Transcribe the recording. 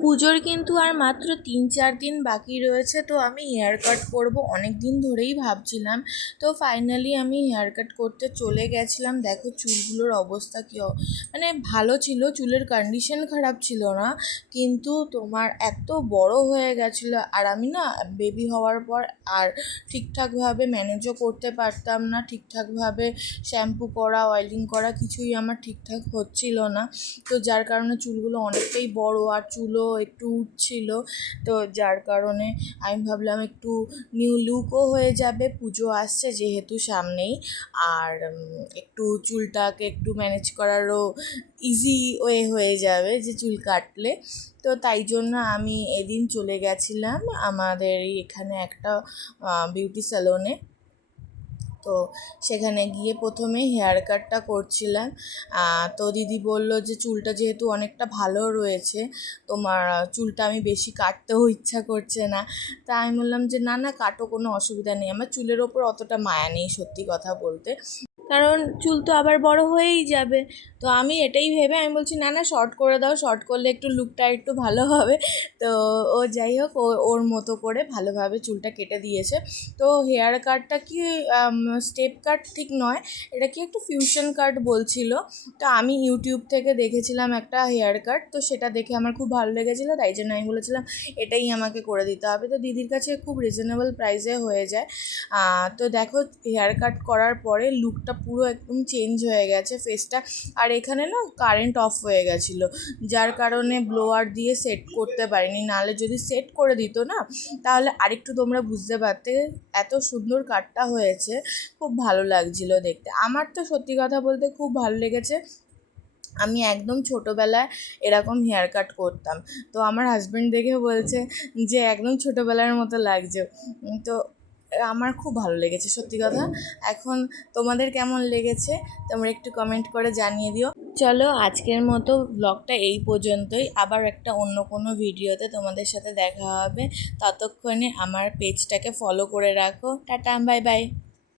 পুজোর কিন্তু আর মাত্র 3-4 দিন বাকি রয়েছে। তো আমি হেয়ার কাট করবো অনেক দিন ধরেই ভাবছিলাম। তো ফাইনালি আমি হেয়ার কাট করতে চলে গেছিলাম। দেখো চুলগুলোর অবস্থা কী মানে ভালো ছিল, চুলের কন্ডিশন খারাপ ছিল না, কিন্তু তোমার এত বড় হয়ে গেছিলো। আর আমি না বেবি হওয়ার পর আর ঠিকঠাকভাবে ম্যানেজও করতে পারতাম না, ঠিকঠাকভাবে শ্যাম্পু করা, অয়েলিং করা কিছুই আমার ঠিকঠাক হচ্ছিল না। তো যার কারণে চুলগুলো অনেকটাই বড় আর চুলও একটু উঠছিল। তো যার কারণে আমি ভাবলাম একটু নিউ লুকও হয়ে যাবে, পুজো আসছে যেহেতু সামনেই, আর একটু চুলটাকে একটু ম্যানেজ করারও ইজি ওয়ে হয়ে যাবে যে চুল কাটলে। তো তাই জন্য আমি এদিন চলে গেছিলাম আমাদের এখানে একটা বিউটি স্যালনে। তো সেখানে গিয়ে প্রথমে হেয়ার কাটটা করছিলাম। তো দিদি বলল যে চুলটা যেহেতু অনেকটা ভালো রয়েছে, তোমার চুলটা আমি বেশি কাটতেও ইচ্ছা করছে না। তা আমি বললাম যে না না কাটো, কোনো অসুবিধা নেই, আমার চুলের ওপর অতটা মায়া নেই সত্যি কথা বলতে, কারণ চুল তো আবার বড় হয়েই যাবে। তো আমি এটাই ভেবে আমি বলছি না না শর্ট করে দাও, শর্ট করলে একটু লুকটা একটু ভালো হবে। তো ও যাই হোক ওর মতো করে ভালোভাবে চুলটা কেটে দিয়েছে। তো হেয়ার কাটটা কি স্টেপ কাট ঠিক নয়, এটা কি একটু ফিউশন কাট বলছিল। তো আমি ইউটিউব থেকে দেখেছিলাম একটা হেয়ার কাট, তো সেটা দেখে আমার খুব ভালো লেগেছিলো, তাই জন্য আমি বলেছিলাম এটাই আমাকে করে দিতে হবে। তো দিদির কাছে খুব রিজনেবল প্রাইসে হয়ে যায়। তো দেখো হেয়ার কাট করার পরে লুকটা পুরো একদম চেঞ্জ হয়ে গেছে ফেসটা। আর এখানে না কারেন্ট অফ হয়ে গেছিলো, যার কারণে ব্লোয়ার দিয়ে সেট করতে পারিনি, নাহলে যদি সেট করে দিত না তাহলে আরেকটু তোমরা বুঝতে পারতে। এত সুন্দর কাটটা হয়েছে, খুব ভালো লাগছিলো দেখতে। আমার তো সত্যি কথা বলতে খুব ভালো লেগেছে। আমি একদম ছোটোবেলায় এরকম হেয়ার কাট করতাম। তো আমার হাজব্যান্ড দেখে বলছে যে একদম ছোটোবেলার মতো লাগছে। তো আমার খুব ভালো লেগেছে সত্যি কথা। এখন তোমাদের কেমন লেগেছে তোমরা একটু কমেন্ট করে জানিয়ে দিও। চলো আজকের মতো ব্লগটা এই পর্যন্তই, আবার একটা অন্য কোনো ভিডিওতে তোমাদের সাথে দেখা হবে। ততক্ষণে আমার পেজটাকে ফলো করে রাখো। Tata, bye bye.